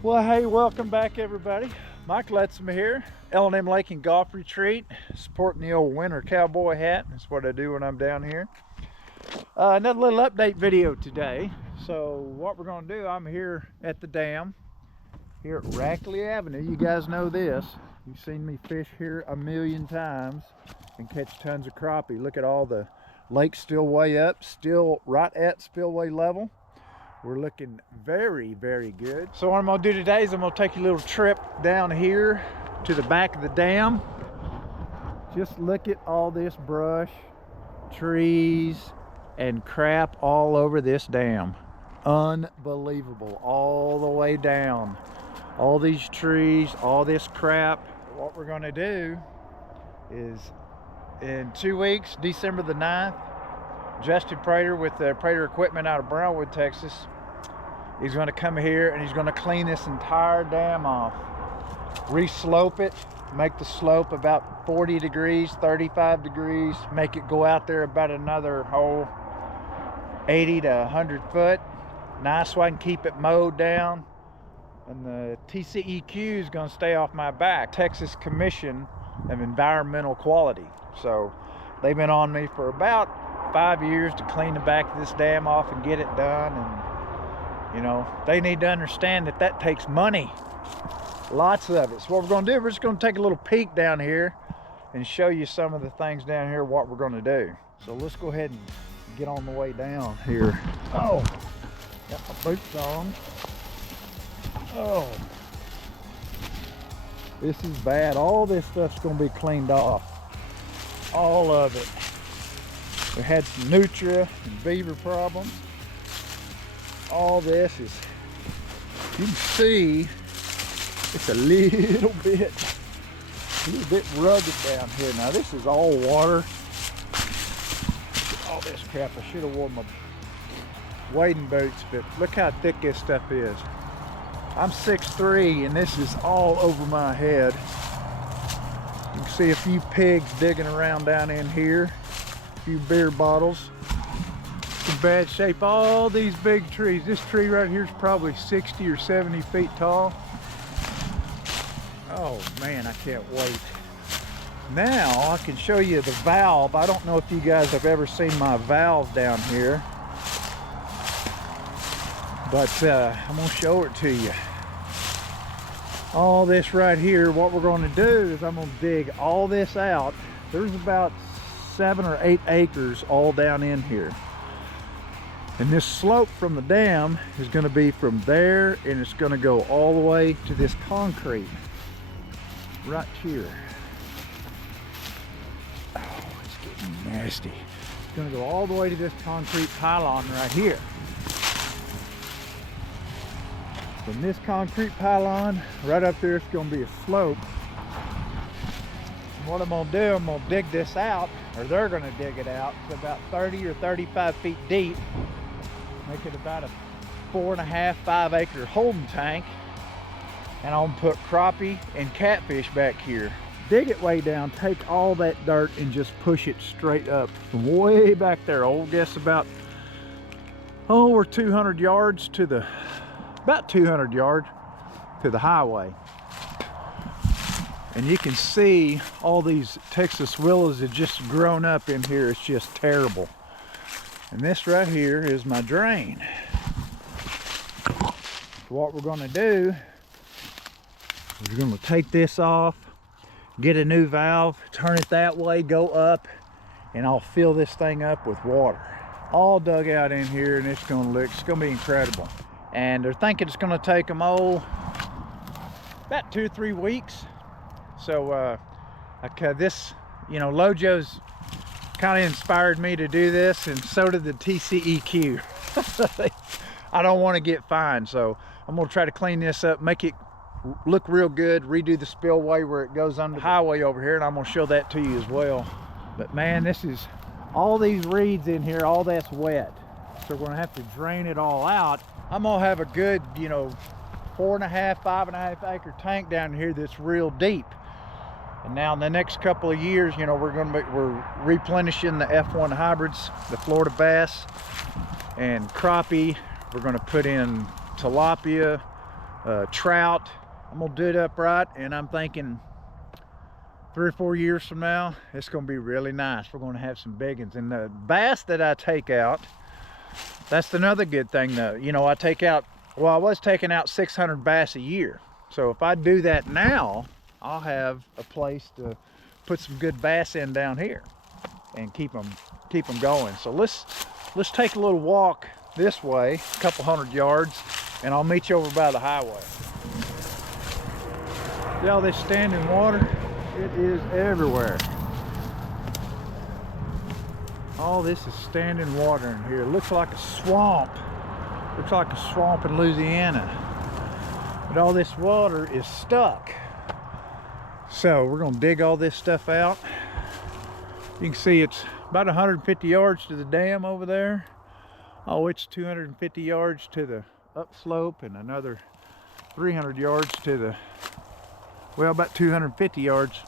Well, hey, welcome back, everybody. Mike Letzman here, L&M Lake and Golf Retreat, sporting the old winter cowboy hat. That's what I do when I'm down here. Another little update video today. So what we're going to do, I'm here at the dam here at Rackley Avenue. You guys know this. You've seen me fish here a million times and catch tons of crappie. Look at all the lakes still way up, still right at spillway level. We're looking very, very good. So what I'm gonna do today is I'm gonna take you a little trip down here to the back of the dam. Just look at all this brush, trees, and crap all over this dam. Unbelievable, all the way down. All these trees, all this crap. What we're gonna do is in 2 weeks, December the 9th, Justin Prater with the Prater Equipment out of Brownwood, Texas. He's going to come here and he's going to clean this entire dam off. Re-slope it, make the slope about 40 degrees, 35 degrees, make it go out there about another 80 to 100 foot. Nice so I can keep it mowed down. And the TCEQ is going to stay off my back. Texas Commission of Environmental Quality. So they've been on me for about 5 years to clean the back of this dam off and get it done. And you know, they need to understand that that takes money, lots of it. So what we're going to do, we're just going to take a little peek down here and show you some of the things down here, what we're going to do. So let's go ahead and get on the way down here. Oh, got my boots on. Oh, this is bad. All this stuff's going to be cleaned off, all of it. We had some nutria and beaver problems. All this is, you can see, it's a little bit rugged down here. Now this is all water. All this crap, I should have worn my wading boots, but look how thick this stuff is. I'm 6'3" and this is all over my head. You can see a few pigs digging around down in here. Few beer bottles in bad shape. All these big trees, this tree right here is probably 60 or 70 feet tall. Oh man, I can't wait. Now I can show you the valve. I don't know if you guys have ever seen my valve down here, but I'm gonna show it to you. All this right here, what we're going to do is I'm going to dig all this out. There's about 7 or 8 acres all down in here, and this slope from the dam is going to be from there and it's going to go all the way to this concrete right here. Oh, it's getting nasty. It's going to go all the way to this concrete pylon right here. From this concrete pylon right up there, it's going to be a slope. What I'm going to do, I'm going to dig this out, or they're going to dig it out. It's about 30 or 35 feet deep. Make it about a 4.5, 5 acre holding tank. And I'm going to put crappie and catfish back here. Dig it way down, take all that dirt and just push it straight up from way back there. I'll guess about, over 200 yards to the, about 200 yards to the highway. And you can see all these Texas willows have just grown up in here. It's just terrible. And this right here is my drain. So what we're going to do is we're going to take this off, get a new valve, turn it that way, go up, and I'll fill this thing up with water. All dug out in here, and it's going to be incredible. And they're thinking it's going to take them about 2 or 3 weeks. So this, you know, Lojo's kind of inspired me to do this, and so did the TCEQ. I don't want to get fined, so I'm going to try to clean this up, make it look real good, redo the spillway where it goes under the highway over here, and I'm going to show that to you as well. But man, this is, all these reeds in here, all that's wet. So we're going to have to drain it all out. I'm going to have a good, you know, 4.5, 5.5 acre tank down here that's real deep. And now in the next couple of years, you know, we're replenishing the F1 hybrids, the Florida bass and crappie. We're going to put in tilapia, trout. I'm gonna do it upright, and I'm thinking 3 or 4 years from now, it's gonna be really nice. We're gonna have some big ones. And the bass that I take out, that's another good thing though. You know, I take out, well, I was taking out 600 bass a year. So if I do that now, I'll have a place to put some good bass in down here and keep them going. So let's take a little walk this way, a couple 100 yards, and I'll meet you over by the highway. See all this standing water? It is everywhere. All this is standing water in here. It looks like a swamp. Looks like a swamp in Louisiana. But all this water is stuck. So we're gonna dig all this stuff out. You can see it's about 150 yards to the dam over there. Oh, it's 250 yards to the upslope and another 300 yards to the, well, about 250 yards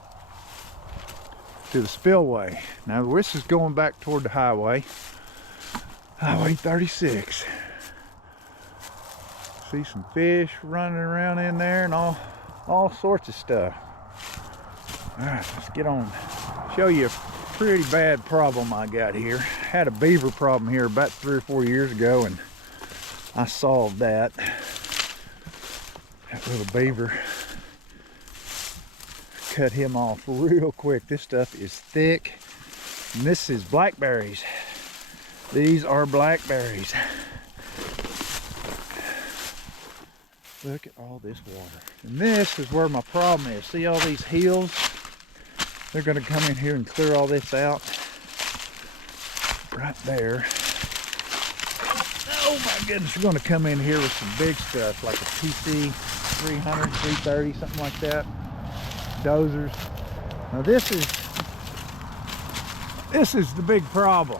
to the spillway. Now this is going back toward the highway, Highway 36. See some fish running around in there and all sorts of stuff. All right, let's get on. Show you a pretty bad problem I got here. Had a beaver problem here about 3 or 4 years ago, and I solved that. That little beaver, cut him off real quick. This stuff is thick, and this is blackberries. These are blackberries. Look at all this water. And this is where my problem is. See all these hills? They're gonna come in here and clear all this out. Right there. Oh my goodness, we're gonna come in here with some big stuff like a PC 300, 330, something like that. Dozers. Now this is the big problem.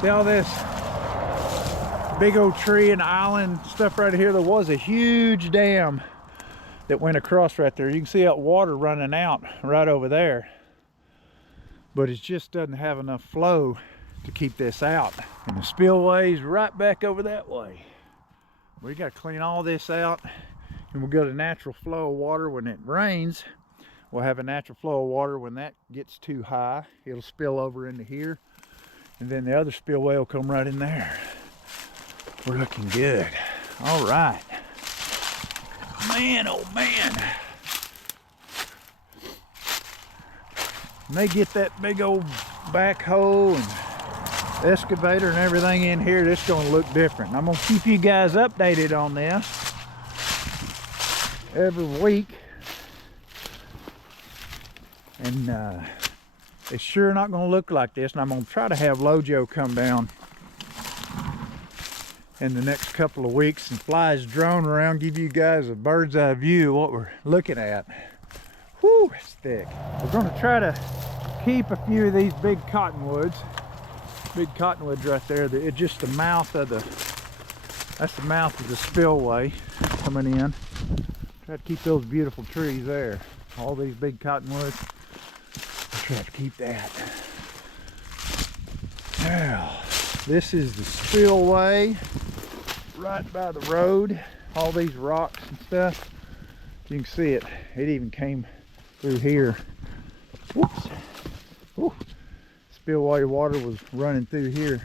See all this big old tree and island stuff right here? There was a huge dam that went across right there. You can see that water running out right over there, but it just doesn't have enough flow to keep this out. And the spillway's right back over that way. We got to clean all this out, and we'll get a natural flow of water when it rains. We'll have a natural flow of water. When that gets too high, it'll spill over into here, and then the other spillway will come right in there. We're looking good. All right. Man, oh man. When they get that big old backhoe and excavator and everything in here, this is gonna look different. I'm gonna keep you guys updated on this every week. And it's sure not gonna look like this. And I'm gonna try to have Lojo come down in the next couple of weeks and fly his drone around, give you guys a bird's eye view of what we're looking at. Whew, it's thick. We're gonna try to keep a few of these big cottonwoods. Big cottonwoods right there. It's just the mouth of that's the mouth of the spillway coming in. Try to keep those beautiful trees there. All these big cottonwoods. I'll try to keep that. Now, this is the spillway right by the road. All these rocks and stuff. You can see it. It even came through here. Whoops. Ooh. Spillway water was running through here.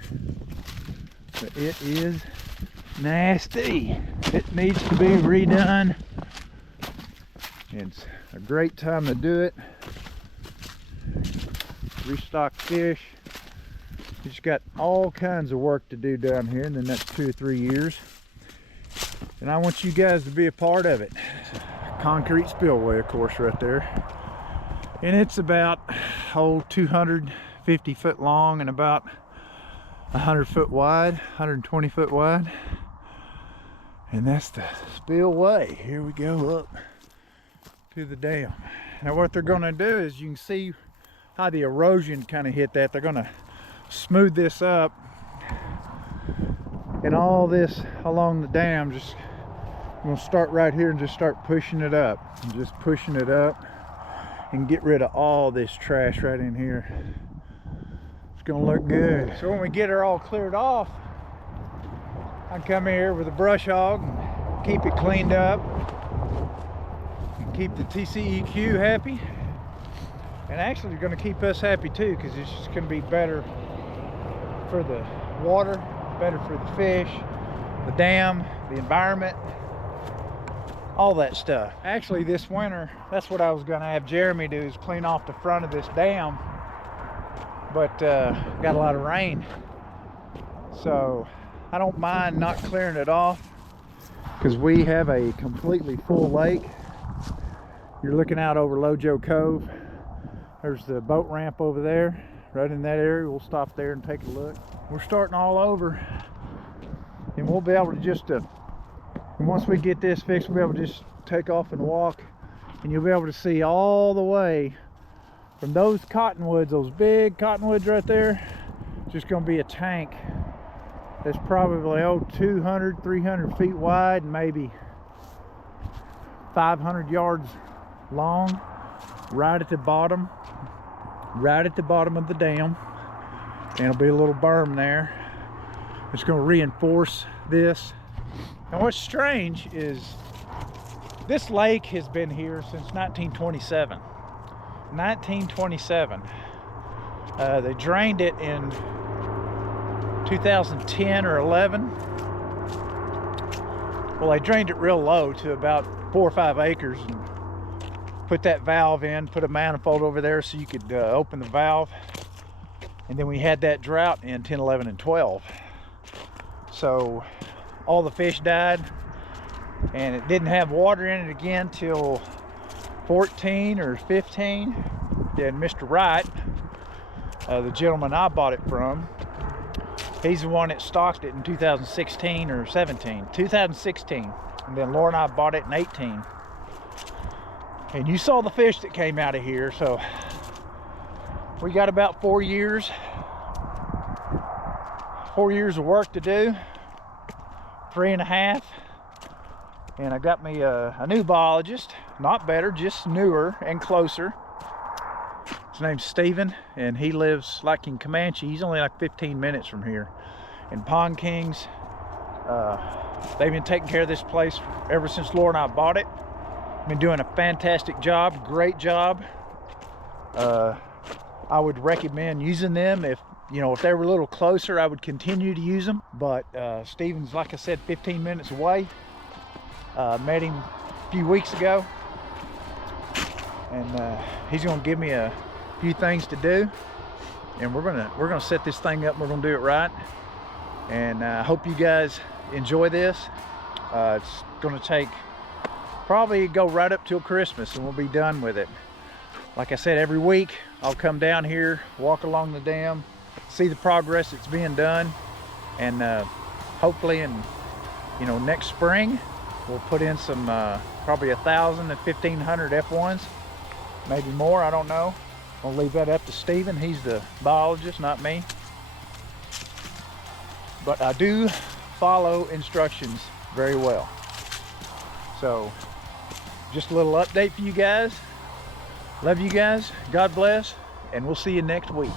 But it is nasty. It needs to be redone. It's a great time to do it. Restock fish. You just got all kinds of work to do down here in the next 2 or 3 years. And I want you guys to be a part of it. It's a concrete spillway, of course, right there. And it's about 250 foot long and about 100 foot wide, 120 foot wide. And that's the spillway. Here we go up to the dam. Now what they're gonna do is, you can see how the erosion kind of hit that. They're gonna smooth this up, and all this along the dam, just I'm gonna start right here and just start pushing it up and just pushing it up and get rid of all this trash right in here. It's gonna look good. So when we get her all cleared off, I come here with a brush hog and keep it cleaned up, and keep the TCEQ happy, and actually going to keep us happy too, because it's just going to be better for the water, better for the fish, the dam, the environment, all that stuff. Actually, this winter, that's what I was going to have Jeremy do, is clean off the front of this dam, but got a lot of rain, so I don't mind not clearing it off, because we have a completely full lake. You're looking out over Lojo Cove. There's the boat ramp over there, right in that area. We'll stop there and take a look. We're starting all over, and we'll be able to just and once we get this fixed, we'll be able to just take off and walk, and you'll be able to see all the way from those cottonwoods, those big cottonwoods right there. Just going to be a tank that's probably 200, 300 feet wide, and maybe 500 yards long, right at the bottom of the dam. And it'll be a little berm there. It's going to reinforce this. And what's strange is this lake has been here since 1927. 1927. They drained it in 2010 or 11. Well, they drained it real low to about 4 or 5 acres and put that valve in, put a manifold over there so you could open the valve. And then we had that drought in 10, 11, and 12. So all the fish died, and it didn't have water in it again till 14 or 15. Then Mr. Wright, the gentleman I bought it from, he's the one that stocked it in 2016 or 17. 2016. And then Laura and I bought it in 18. And you saw the fish that came out of here, so we got about 4 years. 4 years of work to do. 3.5. And I got me a new biologist. Not better, just newer and closer. His name's Steven, and he lives like in Comanche. He's only like 15 minutes from here. And Pond Kings, they've been taking care of this place ever since Laura and I bought it. Been doing a fantastic job, great job. I would recommend using them. If if they were a little closer, I would continue to use them. But Steven's, like I said, 15 minutes away. Met him a few weeks ago, and he's gonna give me a few things to do, and we're gonna set this thing up. And we're gonna do it right, and I hope you guys enjoy this. It's gonna take probably go right up till Christmas, and we'll be done with it. Like I said, every week I'll come down here, walk along the dam, see the progress that's being done, and hopefully in next spring we'll put in some probably 1,000 to 1,500 F1s, maybe more, I don't know. I'll leave that up to Steven. He's the biologist, not me. But I do follow instructions very well. So just a little update for you guys. Love you guys. God bless. And we'll see you next week.